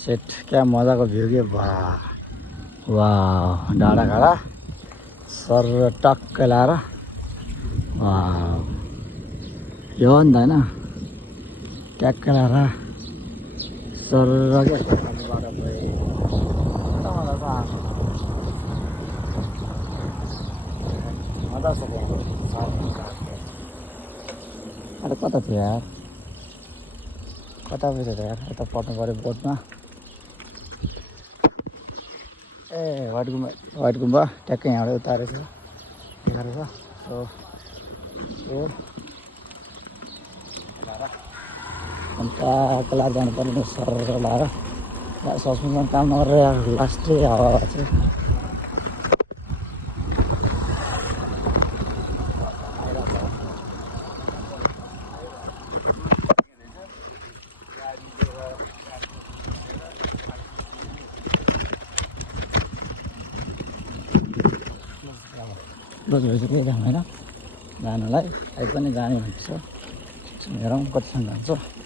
set क्या मजाको view के वाह डाँडा काँडा सर टक्क लाएर वाह यो हो नि त होइन ट्याक्क लाएर सर के बाटो मजा छ अन्त कता थियो यार कता पो थियो त यार यता पढ्नु पऱ्यो बोटमा ए वाइट गुम्बा ट्याक्कै यहाँबाट उतारेछ देखाएको छ सो यो अन्त कलार जानु पर्ने सर लाएर ससमा काम नगरेर लास्टै हावा चाहिँ रोज केही काम होइन जानुलाई अहिले पनि जाने भन्छ हेरौँ कतिसम्म जान्छ